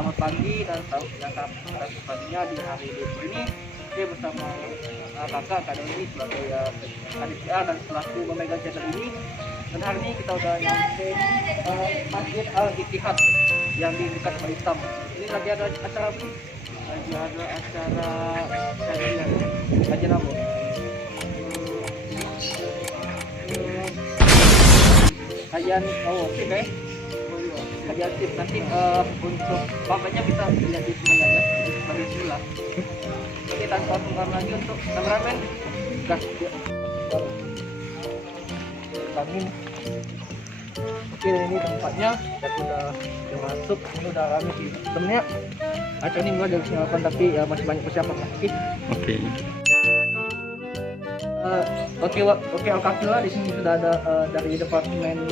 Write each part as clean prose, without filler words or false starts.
selamat pagi dan paginya di hari libur ini saya bersama kakak Doni sebagai panitia dan selaku memegang channel ini. Dan hari ini kita udah nyampe Masjid Al-Ittihad yang di dekat Baitam. Ini lagi ada acara apa? Lagi ada acara kajian apa? Kajian oke guys. Kajian tip nanti untuk bapaknya bisa lihat di sini aja sebagai semula. Oke, tanpa tunggu lagi untuk kameramen gas ya. Kami oke, ini tempatnya dan udah masuk, ini udah rame di temennya. Acara ini mulai dari setengah 8 tapi ya masih banyak persiapan. Oke, alhamdulillah di sini sudah ada dari departemen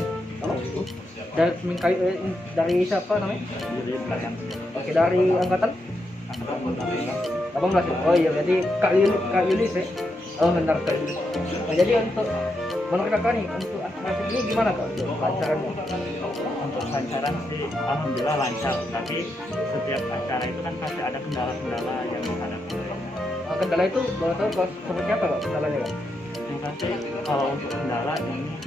dari siapa namanya? Oke, dari angkatan 18 ya? Oh iya, berarti Kak Yulis ya? Oh benar, Kak Yulis. Nah, jadi untuk menurut kakak nih, untuk acara ini gimana Kak? Untuk acaranya? Untuk acara sih alhamdulillah lancar, tapi setiap acara itu kan pasti ada kendala-kendala yang menghadapi. Kendala itu boleh tahu seperti apa Kak kendalanya Kak? Mungkin sih kalau untuk kendala ini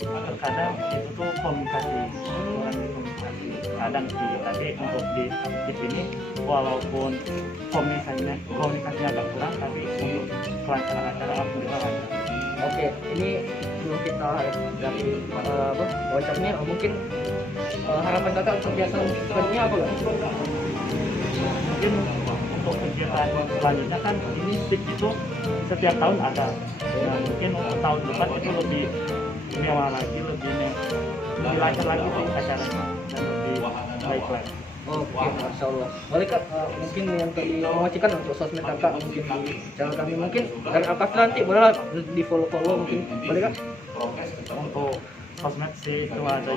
terkadang itu tuh komunikasi kadang sih, tapi untuk di sini walaupun komunikasinya agak kurang, tapi untuk kelancaran acara alhamdulillah lancar. Oke, ini sebelum kita dari wawancaranya, mungkin harapan kakak untuk kegiatan selanjutnya apa Kak? Mungkin untuk kegiatan selanjutnya kan ini stick itu setiap tahun ada. Nah, mungkin untuk tahun depan itu lebih mewah lagi, lebih lancar lagi sih acaranya dan lebih baik lagi. Oke, Masya Allah. Boleh Kak, mungkin yang tadi mewajibkan untuk sosmed kakak mungkin di channel kami, mungkin dari atas nanti boleh lah di follow mungkin, boleh Kak? Untuk sosmed sih cuma ada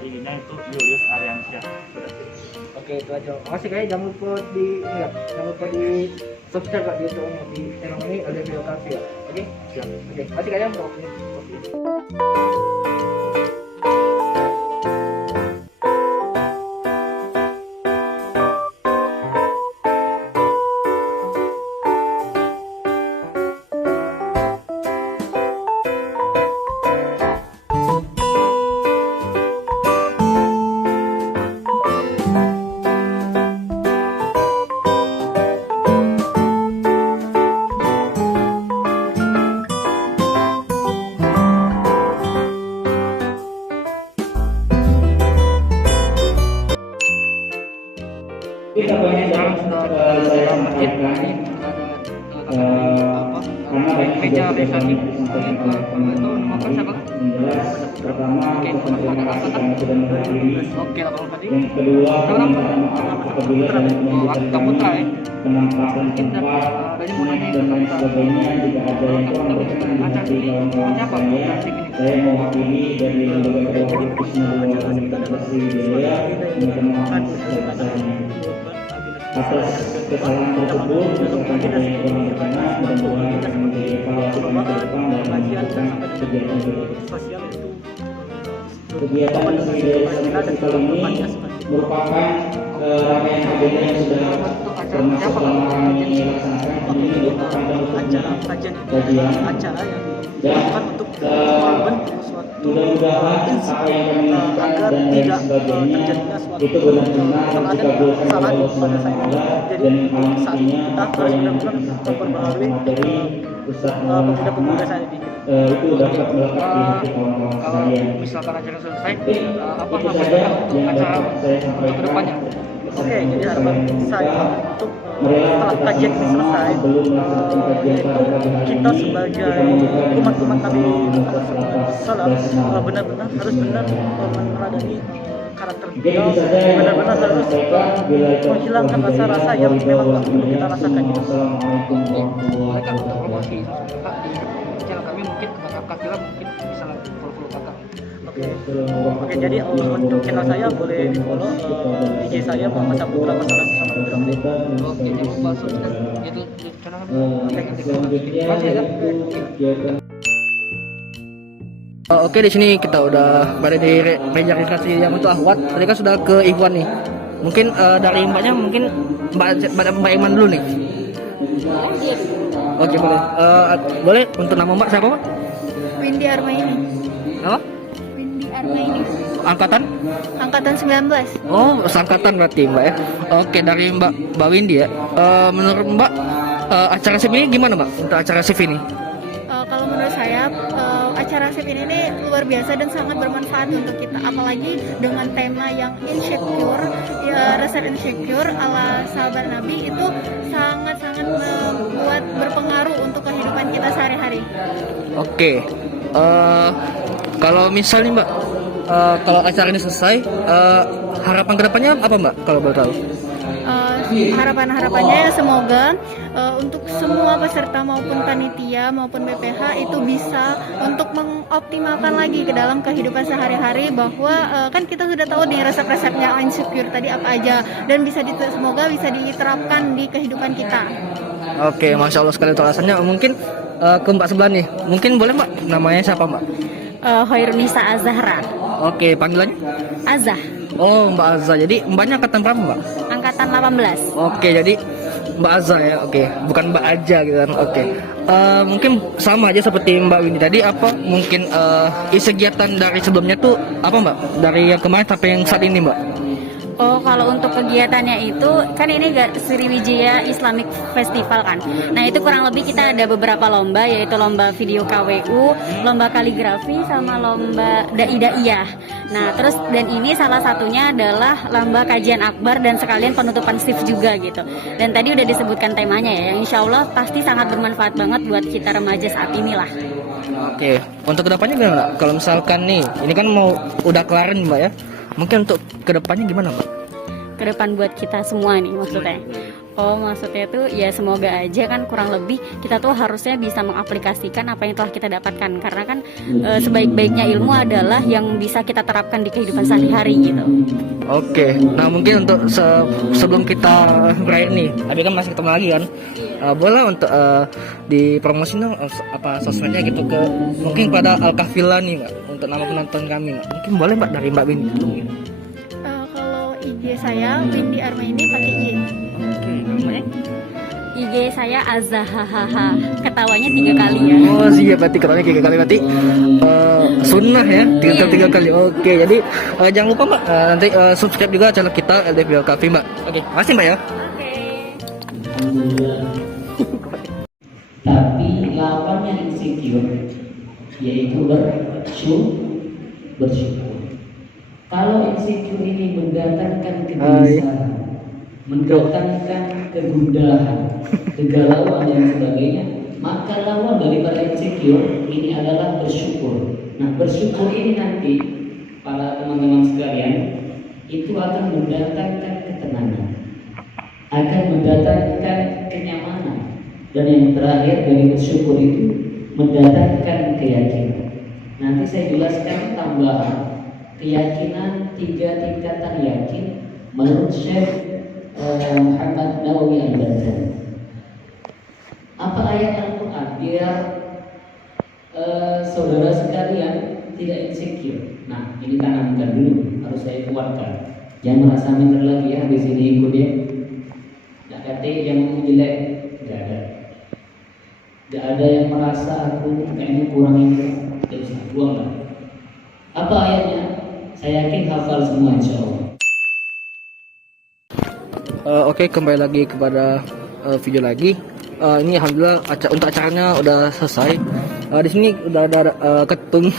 IG-nya itu Julius Aryansyah. Oke, itu aja. Makasih Kak, jangan lupa di subscribe Kak di YouTube-nya di channel ini ada video kafe ya. Oke? Siap. Oke, makasih Kak ya untuk ini. Kita banyak Sekarang sudah dalam masjid ini ada meja resani itu makan siapa? pertama Oke, oke, lapor tadi. yang kedua apabila ada Putra ya. penangkapan tempat Tadi mau nanya dan lain sebagainya, jika ada yang kurang berkenan di hati kawan-kawan saya mewakili dari lembaga keuangan Kusnul Investasi Biaya meminta maaf sebesar-besarnya atas kesalahan tersebut. Misalkan ada yang kurang berkenan, mudah-mudahan akan menjadi evaluasi kami ke depan dan melanjutkan kegiatan berikutnya. Kegiatan solidaritas kali ini merupakan rangkaian agenda yang sudah termasuk dalam kami laksanakan. Ini merupakan kajian Acara yang dan untuk mudah-mudahan apa yang kami lakukan dan lain sebagainya itu benar-benar dikabulkan oleh Allah Subhanahu wa Ta'ala, dan paling intinya apa yang disampaikan materi Ustaz Muhammad itu dapat melekat di hati kawan-kawan sekalian. Misalkan acara selesai, apa Itu saja yang dapat saya sampaikan. kedepannya? Oke, jadi harapan saya untuk setelah kajian ini selesai, belum melaksanakan kajian pada pagi hari kita ini, sebagai kita membuka umat-umat Nabi salam benar-benar harus meneladani karakter Jadi beliau, itu saja yang dapat benar-benar saya harus sampaikan. Bila menghilangkan rasa-rasa yang memang nggak perlu kita rasakan. Assalamualaikum warahmatullahi Mereka untuk wabarakatuh. promosi kakak di channel kami, mungkin kakak bilang mungkin bisa follow kakak. Oke, jadi untuk channel saya boleh di follow IG saya Muhammad Saputra Masalah bersama Putra. Oke, jangan lupa subscribe YouTube channel kami. Selanjutnya kegiatan Oke, di sini kita udah berada di meja registrasi yang untuk Ahwat. Tadi kan sudah ke Ikhwan nih. Mungkin dari mbaknya, mungkin Mbak Iman dulu nih. Oke, boleh. Boleh untuk nama mbak siapa, Pak? Windy Armaini. Apa? Windy Armaini. Angkatan? Angkatan 19. Oh, seangkatan berarti mbak ya. Oke, dari Mbak Windy ya. Menurut mbak, acara SIP ini gimana mbak? Untuk acara SIP ini? Kalau menurut saya acara SIP ini luar biasa dan sangat bermanfaat untuk kita, apalagi dengan tema yang insecure, ya, rasa insecure ala sahabat Nabi itu sangat-sangat membuat berpengaruh untuk kehidupan kita sehari-hari. Oke. Kalau misalnya mbak, kalau acara ini selesai, harapan kedepannya apa mbak? Kalau boleh tahu? Harapannya semoga untuk semua peserta maupun panitia maupun BPH itu bisa untuk mengoptimalkan lagi ke dalam kehidupan sehari-hari, bahwa kan kita sudah tahu nih resep-resepnya insecure tadi apa aja, dan semoga bisa diterapkan di kehidupan kita. Oke, masya Allah sekali untuk alasannya. Mungkin ke mbak sebelah nih, mungkin boleh mbak, namanya siapa mbak? Hoirunisa Azahra. Oke, panggilannya? Azah. Oh, Mbak Azza. Jadi mbaknya angkatan berapa mbak? Angkatan 18. Oke, jadi Mbak Azza ya. Oke, bukan Mbak Aja gitu kan. Oke. Mungkin sama aja seperti Mbak Windy tadi. Apa mungkin isi kegiatan dari sebelumnya tuh apa mbak? Dari yang kemarin sampai yang saat ini mbak? Oh, kalau untuk kegiatannya itu kan ini Sriwijaya Islamic Festival kan. Nah, itu kurang lebih kita ada beberapa lomba, yaitu lomba video KWU, lomba kaligrafi, sama lomba dai-daiyah. Nah, terus dan ini salah satunya adalah lomba kajian akbar dan sekalian penutupan shift juga gitu. Dan tadi udah disebutkan temanya ya, yang insya Allah pasti sangat bermanfaat banget buat kita remaja saat inilah. Oke, untuk kedepannya gimana mbak? Kalau misalkan nih, ini kan mau udah kelar nih mbak ya. Mungkin untuk kedepannya gimana mbak? Ke depan buat kita semua nih maksudnya. Oh, maksudnya tuh ya semoga aja kan kurang lebih kita tuh harusnya bisa mengaplikasikan apa yang telah kita dapatkan, karena kan sebaik-baiknya ilmu adalah yang bisa kita terapkan di kehidupan sehari-hari gitu. Oke, nah mungkin untuk sebelum kita berakhir nih, tapi kan masih ketemu lagi kan, boleh untuk dipromosi dong apa sosmednya gitu ke mungkin pada Al-Kahfila nih mbak, untuk nama penonton kami mbak. Mungkin boleh mbak dari Mbak Windy dulu. Kalau IG saya Windy Armaini pakai Y. Oke, namanya? IG saya Azahahaha. Ketawanya 3 kali ya. Oh iya, berarti ketawanya 3 kali berarti sunnah ya, 3 kali. Oke, jadi jangan lupa mbak nanti subscribe juga channel kita LDF Cafe mbak. Oke, makasih mbak ya. Tapi lawannya insecure yaitu bersyukur. Kalau insecure ini mendatangkan kegelisahan, mendatangkan kegundahan, kegalauan dan sebagainya, maka lawan daripada insecure ini adalah bersyukur. Nah, bersyukur ini nanti para teman-teman sekalian itu akan mendatangkan ketenangan, akan mendatangkan kenyamanan, dan yang terakhir dari bersyukur itu mendatangkan keyakinan. Nanti saya jelaskan tambahan keyakinan 3 tingkatan yakin menurut Syekh Muhammad Nawawi Al-Ghazali. Apa ayat Al-Quran biar saudara sekalian tidak insecure? Nah, ini tanamkan dulu, harus saya kuatkan. Jangan merasa minder lagi ya di sini ikut ya. Tidak kata yang jelek, tidak ada. Tidak ada yang merasa aku kayaknya kurang ini, tidak usah buang lah. Apa ayatnya? Saya yakin hafal semua insya Allah. Oke, kembali lagi kepada video lagi. Ini alhamdulillah untuk acaranya udah selesai. Di sini udah ada ketum.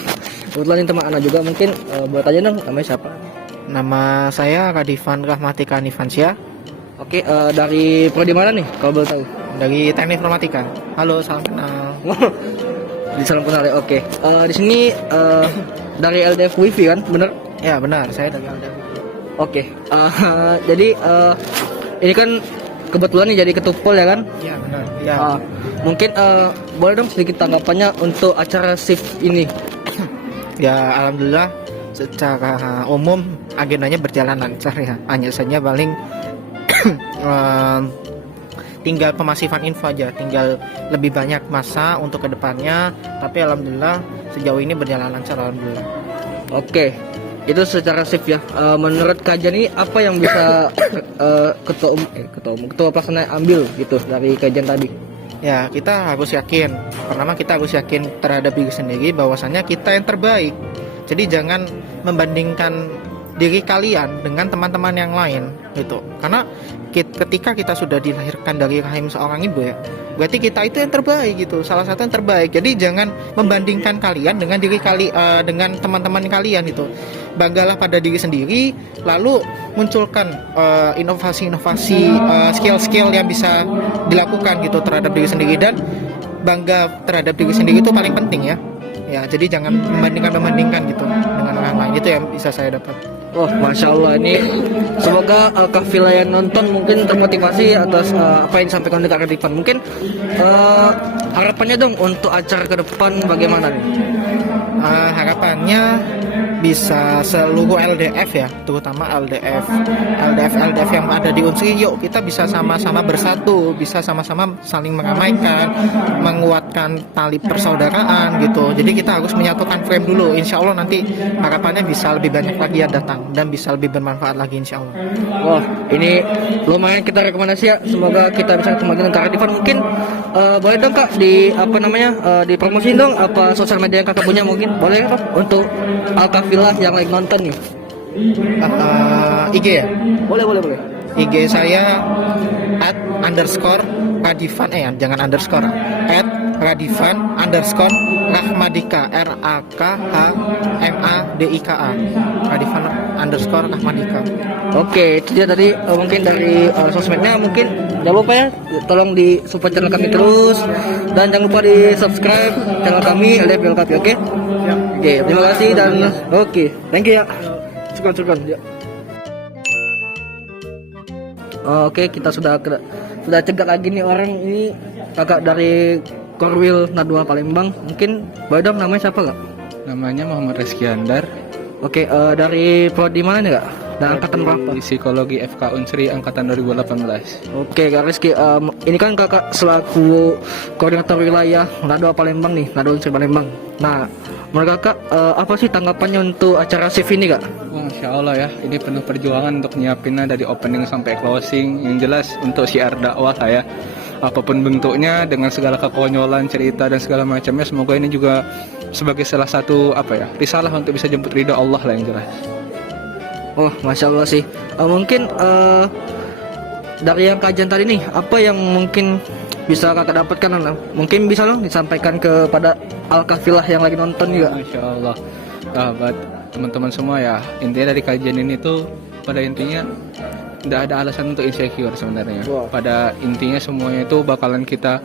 Kebetulan ini teman anak juga, mungkin buat aja dong namanya siapa? Nama saya Radifan Rahmatika Nifansyah. Oke, dari prodi mana nih kalau boleh tahu? Dari Teknik Informatika. Halo, salam kenal. Di salam kenal ya. Oke. Di sini dari LDF Wifi kan, bener? Ya benar, saya dari LDF. Oke. Jadi ini kan kebetulan nih jadi ketupul ya kan? Ya benar. Ya. Mungkin boleh dong sedikit tanggapannya untuk acara shift ini. Ya alhamdulillah secara umum agendanya berjalan lancar ya. Hanya saja paling tinggal pemasifan info aja, tinggal lebih banyak masa untuk kedepannya. Tapi alhamdulillah sejauh ini berjalan lancar alhamdulillah. Oke. itu secara shift ya. Menurut kajian ini apa yang bisa ketua pelaksana ambil gitu dari kajian tadi? Ya, kita harus yakin. Pertama kita harus yakin terhadap diri sendiri bahwasannya kita yang terbaik. Jadi jangan membandingkan diri kalian dengan teman-teman yang lain gitu. Karena ketika kita sudah dilahirkan dari rahim seorang ibu ya, berarti kita itu yang terbaik gitu, salah satu yang terbaik. Jadi jangan membandingkan kalian dengan dengan teman-teman kalian itu. Banggalah pada diri sendiri, lalu munculkan inovasi-inovasi, skill-skill yang bisa dilakukan gitu terhadap diri sendiri, dan bangga terhadap diri sendiri itu paling penting ya. Ya, jadi jangan membandingkan gitu dengan orang lain. Itu yang bisa saya dapat. Oh, Masya Allah, ini semoga Kak Villa yang nonton mungkin termotivasi atas apa yang disampaikan oleh Kak Radifan. Mungkin harapannya dong untuk acara ke depan bagaimana nih? Harapannya bisa seluruh LDF ya, terutama LDF yang ada di Unsri, yuk kita bisa sama-sama bersatu, bisa sama-sama saling meramaikan, menguatkan tali persaudaraan gitu. Jadi kita harus menyatukan frame dulu. Insya Allah nanti harapannya bisa lebih banyak lagi yang datang dan bisa lebih bermanfaat lagi insya Allah. Wah, ini lumayan kita rekomendasi ya. Semoga kita bisa ketemu dengan Kak Radifan. Mungkin boleh dong Kak dipromosiin dong apa sosial media yang Kakak punya, mungkin boleh Kak untuk Kak Villa yang lagi nonton nih. IG ya? Boleh. IG saya @_Radifan, jangan underscore, @Radifan_ Rahmadika, RAKHMADIKA, Radifan _Rahmadika. Oke, itu dia tadi mungkin dari sosmednya. Mungkin jangan lupa ya, tolong di support channel kami terus, dan jangan lupa di subscribe channel kami LDF LKP. Oke? Oke, terima kasih dan oke, thank you ya. Syukur ya. Oke, kita sudah cegat lagi nih orang ini, kakak dari Korwil Nadua Palembang. Mungkin boleh dong namanya siapa Kak? Namanya Muhammad Rizky Andar. Oke, dari prodi mana nih Kak? Dan angkatan berapa? Di Psikologi FK Unsri angkatan 2018. Oke Kak Rizky, ini kan kakak selaku koordinator wilayah Nadua Palembang nih, Nadua Unsri Palembang. Nah, menurut kakak apa sih tanggapannya untuk acara SIF ini Kak? Wah, Masya Allah ya, ini penuh perjuangan untuk nyiapinnya dari opening sampai closing. Yang jelas untuk syiar dakwah saya, apapun bentuknya, dengan segala kekonyolan, cerita dan segala macamnya, semoga ini juga sebagai salah satu risalah untuk bisa jemput ridha Allah lah yang jelas. Oh, Masya Allah sih. Mungkin dari yang kajian tadi nih, apa yang mungkin bisa kakak dapatkan? Mungkin bisa dong disampaikan kepada Al-Kafilah yang lagi nonton juga. Masya Allah. Sahabat, teman-teman semua ya, intinya dari kajian ini tuh pada intinya tidak ada alasan untuk insecure sebenarnya. Wow. Pada intinya semuanya itu bakalan kita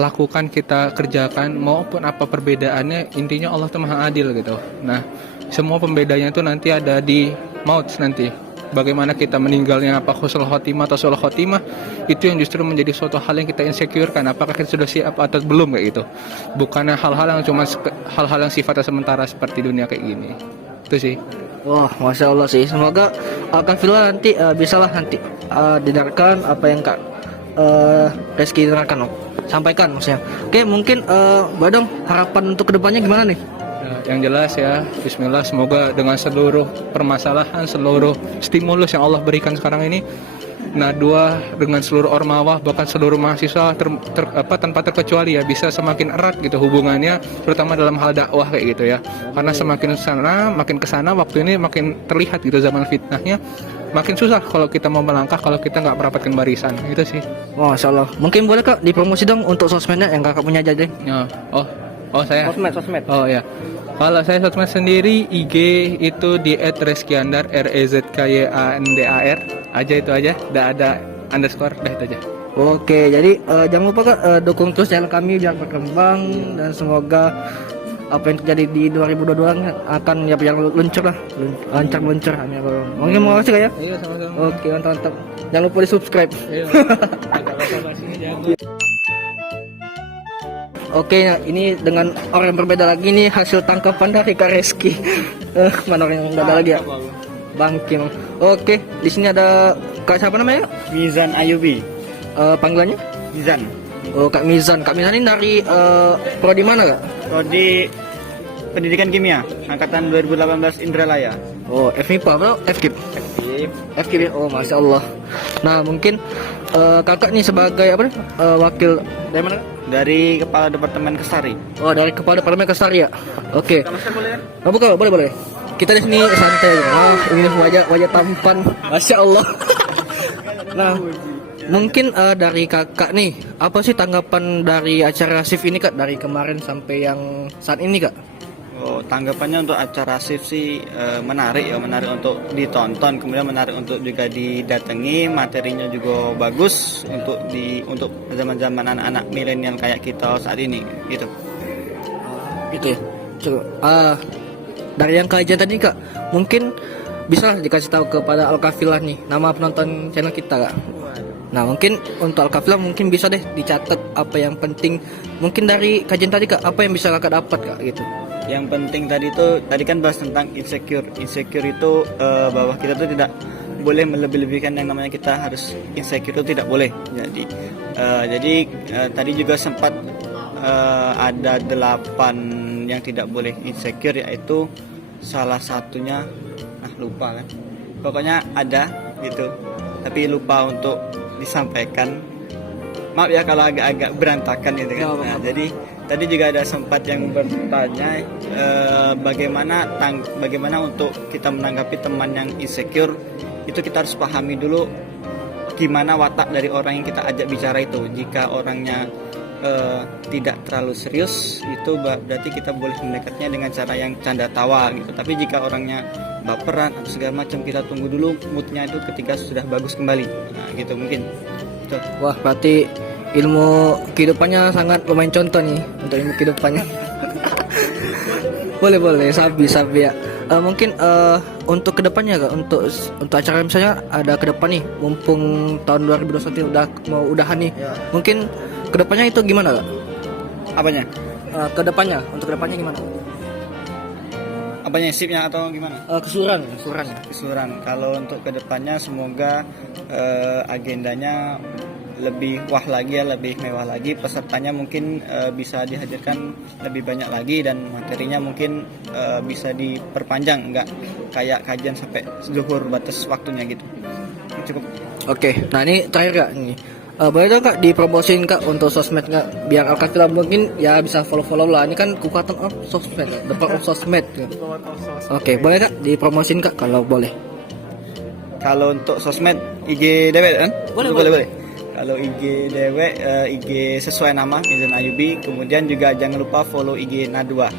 lakukan, kita kerjakan, maupun apa perbedaannya, intinya Allah tuh maha adil gitu. Nah, semua pembedanya itu nanti ada di maut nanti. Bagaimana kita meninggalnya, apa husnul khotimah atau sul khotimah, itu yang justru menjadi suatu hal yang kita insecurekan. Apakah kita sudah siap atau belum kayak gitu. Bukannya hal-hal yang cuma hal-hal yang sifatnya sementara seperti dunia kayak gini. Itu sih. Wah, Masya Allah sih. Semoga Al-Kafilah nanti bisalah nanti didengarkan apa yang Kak Rizky dengarkan, sampaikan maksudnya. Oke, mungkin Badong, harapan untuk kedepannya gimana nih? Yang jelas ya, bismillah, semoga dengan seluruh permasalahan, seluruh stimulus yang Allah berikan sekarang ini, Nadua dengan seluruh ormawah, bahkan seluruh mahasiswa tanpa terkecuali ya, bisa semakin erat gitu hubungannya, terutama dalam hal dakwah kayak gitu ya. Karena semakin makin kesana waktu ini makin terlihat gitu zaman fitnahnya, makin susah kalau kita mau melangkah kalau kita nggak merapatkan barisan. Itu sih. Masya Allah. Mungkin boleh Kak dipromosi dong untuk sosmednya yang kakak punya aja deh. Ya. Oh saya. Sosmed. Oh ya. Kalau saya sosmed sendiri, IG itu di @rezkyandar, REZKYANDAR aja, itu aja. Udah ada underscore, dah itu aja. Oke, jadi jangan lupa Kak dukung terus channel kami biar berkembang, dan semoga apa yang terjadi di 2022 akan yang luncur lah, lancar meluncur. Amin. Mungkin mau kasih Kak ya? Iya, sama-sama. Oke, mantap. Jangan lupa di subscribe. Iya. Oke, nah ini dengan orang yang berbeda lagi nih, hasil tangkapan dari Kak Rizky. Mana orang yang nggak ada lagi ya? Bang Kim. Oke, di sini ada Kak siapa namanya? Mizan Ayubi. Panggilannya? Mizan. Oh, Kak Mizan. Kak Mizan ini dari prodi mana Kak? Prodi Pendidikan Kimia angkatan 2018 Indralaya. Oh, FMIPA atau FKIP? FKIP ya? Oh, Masya Allah. Nah, mungkin kakak nih sebagai apa nih? Wakil dari mana? Dari Kepala Departemen Kesari. Oh, dari Kepala Departemen Kesari ya? Oke. Mas boleh? Oh, bukan, boleh. Kita di sini santai. Oh, ini wajah tampan. Masya Allah. Nah, mungkin dari kakak nih, apa sih tanggapan dari acara SIF ini kak? Dari kemarin sampai yang saat ini kak? Oh, tanggapannya untuk acara SIF sih menarik untuk ditonton, kemudian menarik untuk juga didatangi, materinya juga bagus untuk zaman-zaman anak-anak milenial kayak kita saat ini gitu. Gitu. Coba. Dari yang kajian tadi kak, mungkin bisa dikasih tahu kepada Al-Kafilah nih nama penonton channel kita kak. Nah mungkin untuk Al-Kafilah mungkin bisa deh dicatat apa yang penting. Mungkin dari kajian tadi kak, apa yang bisa kakak dapat kak gitu? Yang penting tadi kan bahas tentang insecure itu bahwa kita tuh tidak boleh melebih-lebihkan yang namanya kita harus insecure itu tidak boleh. Jadi tadi juga sempat ada 8 yang tidak boleh insecure, yaitu salah satunya lupa kan. Pokoknya ada gitu. Tapi lupa untuk disampaikan. Maaf ya kalau agak berantakan gitu kan. Nah, jadi tadi juga ada sempat yang bertanya bagaimana untuk kita menanggapi teman yang insecure. Itu kita harus pahami dulu gimana watak dari orang yang kita ajak bicara itu. Jika orangnya tidak terlalu serius, itu berarti kita boleh mendekatnya dengan cara yang canda tawa gitu. Tapi jika orangnya baperan atau segala macam, kita tunggu dulu moodnya itu ketika sudah bagus kembali. Nah gitu mungkin. Tuh. Wah berarti ilmu kehidupannya sangat lumayan contoh nih untuk ilmu kehidupannya. boleh sabi ya. Mungkin untuk kedepannya kak, untuk acara misalnya ada kedepan nih, mumpung tahun 2021 udah mau udahan nih, mungkin kedepannya itu gimana kak? Apanya? Untuk kedepannya gimana? Apanya, sipnya atau gimana? Keseluruhan. Kalau untuk kedepannya semoga agendanya lebih wah lagi ya, lebih mewah lagi. Pesertanya mungkin bisa dihadirkan lebih banyak lagi, dan materinya mungkin bisa diperpanjang, enggak kayak kajian sampai zuhur batas waktunya gitu. Cukup. Oke, nah ini terakhir kak nih. Boleh dong kak dipromosin kak untuk sosmed kak, biar Al-Kafilah mungkin ya bisa follow lah. Ini kan kekuatan sosmed, the power of sosmed. Oke, boleh kak dipromosin kak kalau boleh. Kalau untuk sosmed IG dewek kan? Boleh. Kalau IG dewek, IG sesuai nama Mizan Ayubi. Kemudian juga jangan lupa follow IG Nadwa.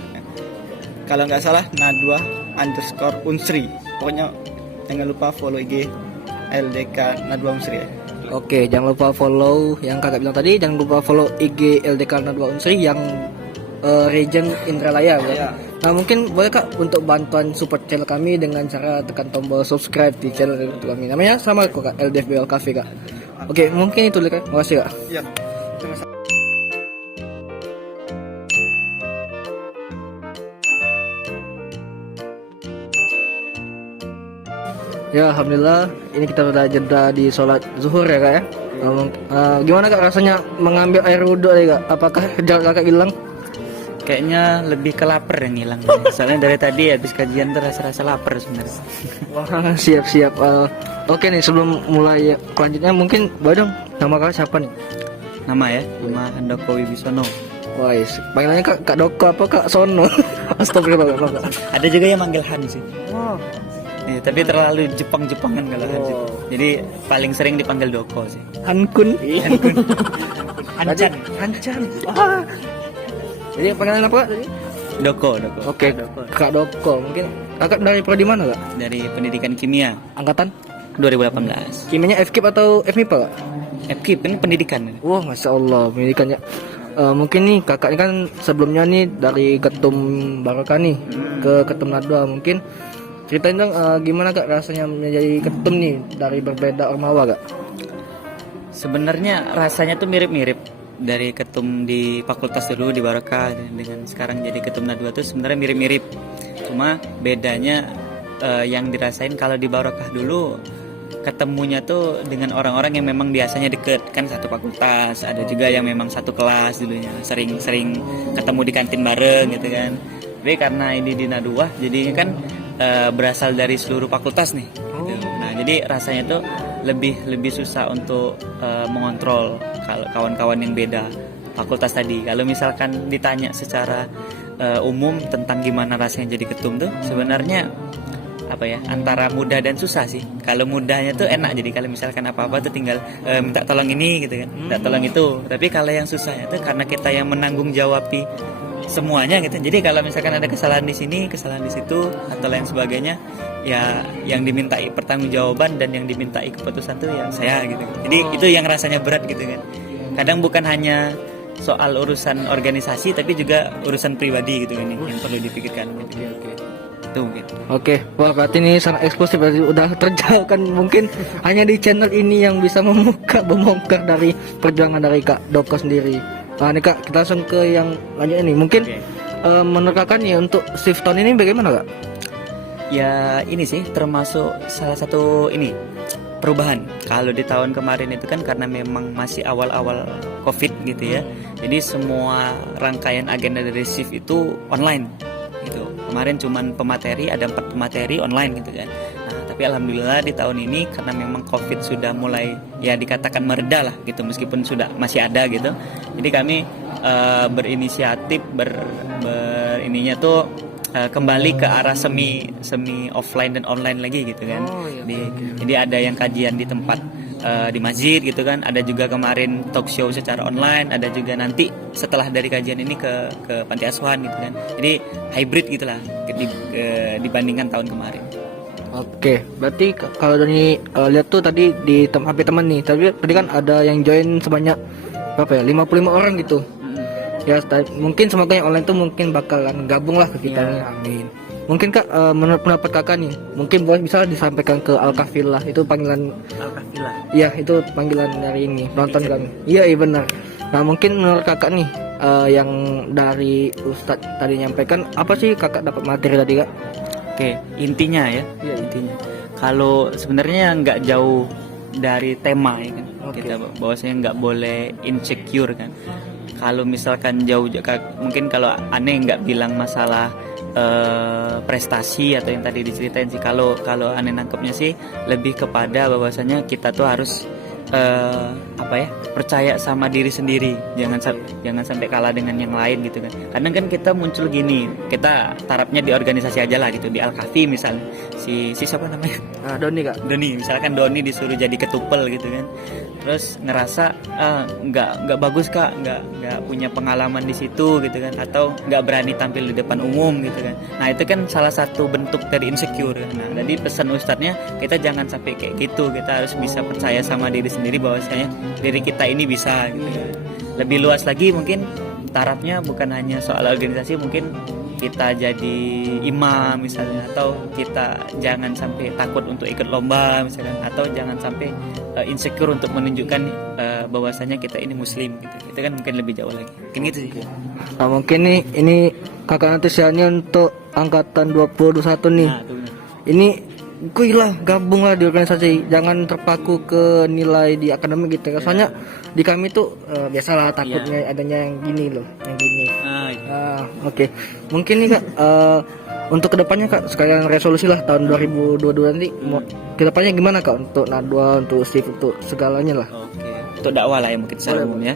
Kalau nggak salah Nadwa_Unsri. Pokoknya jangan lupa follow IG LDK Nadwa Unsri ya. Oke, jangan lupa follow yang kakak bilang tadi. Jangan lupa follow IG LDK Nadwa Unsri yang region Indralaya ya. Nah mungkin boleh kak untuk bantuan support channel kami dengan cara tekan tombol subscribe di channel kami. Namanya sama kok kak, LDFBL Cafe kak. Oke, mungkin itu kak. Makasih kak. Iya. Ya alhamdulillah, ini kita sudah jeda di sholat zuhur ya kak ya. Gimana kak rasanya mengambil air wudhu ya kak? Apakah jarak kakak hilang? Kayaknya lebih ke lapar yang hilang. Soalnya dari tadi habis kajian tuh rasa-rasa lapar sebenarnya. Wah siap. Oke nih, sebelum mulai selanjutnya mungkin boleh dong nama kakak siapa nih? Nama Handoko Wibisono. Wah, panggilannya kak Doko apa kak Sono? Astagfirullah kak. Ada juga yang manggil Han sih. Wow. Ya, tapi terlalu Jepang-Jepangan kalau Han sih. Jadi paling sering dipanggil Doko sih. Hankun. Hancan. Wah. Jadi panggilan apa kak tadi? Doko. Oke, kak Doko. Mungkin kakak dari prodi mana kak? Dari Pendidikan Kimia Angkatan 2018. Kimianya FKIP atau FMIPA kak? FKIP ini pendidikan. Wah, Masya Allah, pendidikannya. Mungkin nih kakak ini kan sebelumnya nih dari Ketum Barokah nih ke Ketum Nadwa. Mungkin ceritain dong gimana kak rasanya menjadi ketum nih dari berbeda ormawa kak? Sebenarnya rasanya tuh mirip-mirip dari ketum di fakultas dulu di Barokah dengan sekarang jadi ketum Nadwa tuh sebenarnya mirip-mirip. Cuma bedanya yang dirasain kalau di Barokah dulu ketemunya tuh dengan orang-orang yang memang biasanya deket, kan satu fakultas, ada juga yang memang satu kelas dulunya, sering ketemu di kantin bareng gitu kan. Tapi karena ini di Naduah, jadinya kan berasal dari seluruh fakultas nih. Gitu. Nah, jadi rasanya tuh lebih susah untuk mengontrol kalau kawan-kawan yang beda fakultas tadi. Kalau misalkan ditanya secara umum tentang gimana rasanya jadi ketum tuh, sebenarnya apa ya, antara mudah dan susah sih. Kalau mudahnya tuh enak, jadi kalau misalkan apa-apa tuh tinggal minta tolong ini gitu kan, minta tolong itu. Tapi kalau yang susahnya tuh karena kita yang menanggung jawabi semuanya gitu. Jadi kalau misalkan ada kesalahan di sini, kesalahan di situ atau lain sebagainya, ya yang dimintai pertanggungjawaban dan yang dimintai keputusan tuh yang saya gitu. Jadi itu yang rasanya berat gitu kan. Kadang bukan hanya soal urusan organisasi tapi juga urusan pribadi gitu kan yang perlu dipikirkan gitu. Itu mungkin. Oke, wah berarti ini sangat eksklusif, berarti udah terjauh kan, mungkin hanya di channel ini yang bisa membongkar dari perjuangan dari Kak Doko sendiri. Nah nih Kak, kita langsung ke yang lanjutnya nih. Mungkin menurut Kakak nih untuk shift tahun ini bagaimana Kak? Ya ini sih termasuk salah satu ini perubahan. Kalau di tahun kemarin itu kan karena memang masih awal-awal COVID gitu ya. Jadi semua rangkaian agenda dari shift itu online gitu. Kemarin cuman pemateri, ada 4 pemateri online gitu kan. Nah, tapi alhamdulillah di tahun ini karena memang COVID sudah mulai ya dikatakan mereda lah gitu, meskipun sudah masih ada gitu. Jadi kami berinisiatif ininya tuh kembali ke arah semi offline dan online lagi gitu kan. Jadi ada yang kajian di tempat di masjid gitu kan, ada juga kemarin talk show secara online, ada juga nanti setelah dari kajian ini ke panti asuhan gitu kan. Jadi hybrid gitulah dibandingkan tahun kemarin. Oke, berarti kalau dari lihat tuh tadi di HP teman nih, tadi kan ada yang join sebanyak berapa ya, 55 orang gitu. Ya mungkin semoga yang online tuh mungkin bakalan gabung lah ke kita nih, amin. Mungkin Kak, menurut pendapat Kakak nih, mungkin boleh bisa disampaikan ke Al-Kafilah, itu panggilan Al-Kafilah. Iya, itu panggilan dari ini penonton kami. Iya benar. Nah mungkin menurut Kakak nih, yang dari Ustadz tadi nyampaikan, apa sih Kakak dapat materi tadi Kak? Oke, intinya ya, intinya. Kalau sebenarnya nggak jauh dari tema ya kan, kita bahwasanya nggak boleh insecure kan. Kalau misalkan jauh, mungkin kalau aneh nggak bilang masalah prestasi atau yang tadi diceritain sih. Kalau aneh nangkepnya sih lebih kepada bahwasanya kita tuh harus percaya sama diri sendiri, jangan sampai kalah dengan yang lain gitu kan. Kadang kan kita muncul gini, kita tarapnya di organisasi aja lah gitu, di Al-Kafi misalnya si siapa namanya, Doni Kak. Doni, misalkan Doni disuruh jadi ketupel gitu kan, terus ngerasa nggak bagus Kak, nggak punya pengalaman di situ gitu kan, atau nggak berani tampil di depan umum gitu kan. Nah itu kan salah satu bentuk dari insecure kan. Nah jadi pesan ustadznya, kita jangan sampai kayak gitu, kita harus bisa percaya sama diri sendiri bahwasanya diri kita ini bisa gitu kan. Lebih luas lagi mungkin tarafnya bukan hanya soal organisasi, mungkin kita jadi imam misalnya, atau kita jangan sampai takut untuk ikut lomba misalnya, atau jangan sampai insecure untuk menunjukkan bahwasanya kita ini muslim gitu. Itu kan mungkin lebih jauh lagi. Mungkin gitu sih. Nah, mungkin nih ini Kakak antusiasnya untuk angkatan 2021 nih. Nah, itu benar. Ini kuilah gabunglah di organisasi, jangan terpaku ke nilai di akademik gitu. Soalnya di kami tuh biasalah takutnya adanya yang gini loh, yang gini. Oke. Mungkin nih Kak, untuk kedepannya Kak, sekalian resolusi lah tahun 2022 nanti kedepannya gimana Kak, untuk Nadwa, untuk SIF, untuk segalanya lah. Oke. Untuk dakwah lah ya mungkin secara umum ya.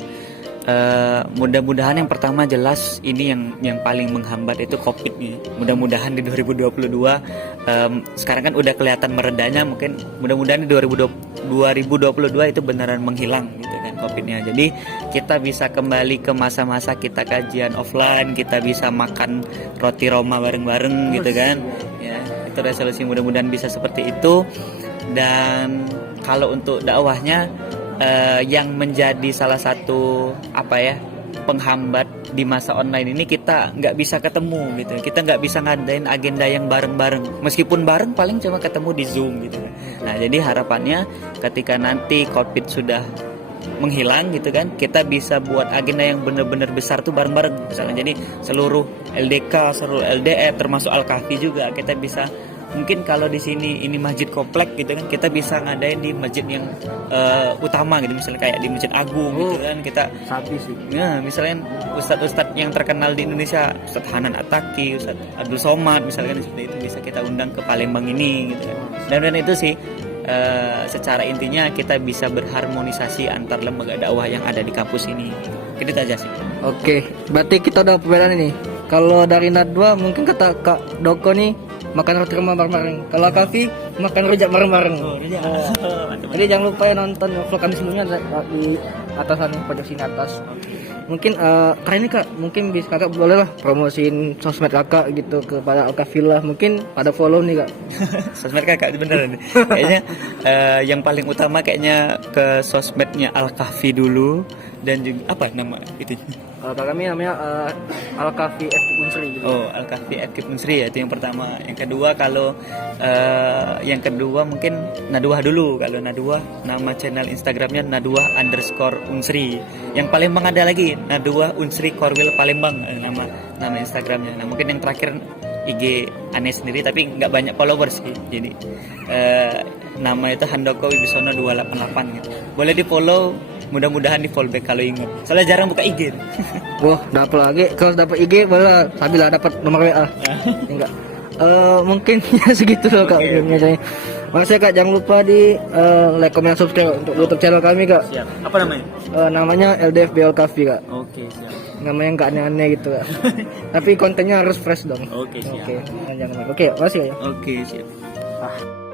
Mudah-mudahan yang pertama jelas ini yang paling menghambat itu COVID nih. Mudah-mudahan di 2022 sekarang kan udah kelihatan meredanya, mungkin mudah-mudahan di 2022 itu beneran menghilang gitu kan COVID-nya. Jadi kita bisa kembali ke masa-masa kita kajian offline, kita bisa makan roti Roma bareng-bareng gitu kan. Ya, itu resolusi, mudah-mudahan bisa seperti itu. Dan kalau untuk dakwahnya, yang menjadi salah satu penghambat di masa online ini, kita nggak bisa ketemu gitu, kita nggak bisa ngadain agenda yang bareng-bareng, meskipun bareng paling cuma ketemu di Zoom gitu. Nah jadi harapannya ketika nanti COVID sudah menghilang gitu kan, kita bisa buat agenda yang benar-benar besar tuh bareng-bareng misalnya. Jadi seluruh LDK, seluruh LDF termasuk Al-Kafi juga kita bisa mungkin kalau di sini ini masjid komplek gitu kan, kita bisa ngadain di masjid yang utama gitu, misalnya kayak di Masjid Agung gitu kan, kita Sapi sih. ya misalnya ustadz-ustadz yang terkenal di Indonesia, Ustadz Hanan Ataki, Ustadz Abdul Somad misalkan, seperti itu bisa kita undang ke Palembang ini gitu kan. Dan itu sih secara intinya kita bisa berharmonisasi antar lembaga dakwah yang ada di kampus ini. Gitu aja sih. Oke, berarti kita udah perbedaan ini. Kalau dari Nadwa mungkin kata Kak Doko nih makan roti remah bareng-bareng. Kalau Kavi makan rujak bareng-bareng. Jadi jangan lupa ya nonton vlog kami sebelumnya di atasan pojok sini atas. Mungkin kali ini Kak, mungkin bisa Kakak boleh lah promosiin sosmed Kakak gitu kepada Al-Kafi lah. Mungkin pada follow nih Kak. Sosmed Kakak beneran nih. Kayaknya yang paling utama kayaknya ke sosmednya Al-Kahfi dulu, dan juga apa nama itu? Kalau kami namanya Al-Kafi FK Unsri gitu. Oh, Al-Kahfi FK Unsri ya, itu yang pertama. Yang kedua mungkin Nadwa dulu. Kalau Nadwa, nama channel Instagramnya Nadwa_Unsri. Yang Palembang ada lagi Nadwa Unsri Korwil Palembang, nama Instagramnya. Nah mungkin yang terakhir IG aneh sendiri tapi nggak banyak followers sih. Jadi nama itu Handoko Wibisono 288 gitu. Boleh di follow, mudah-mudahan di follow back kalau ingat. Soalnya jarang buka IG. Wah, dapat lagi. Kalau dapat IG boleh sambil dapat nomor WA. Enggak. Mungkin ya segitu loh Kak videonya. Makasih Kak, jangan lupa di like, comment, subscribe untuk YouTube channel kami Kak. Siap. Apa namanya? Namanya LDF Al-Kafi Kak. Oke, siap. Namanya nggak aneh-aneh gitu Kak. Tapi kontennya harus fresh dong. Oke, siap. Oke, jangan. Oke, makasih ya. Oke, siap. Ah.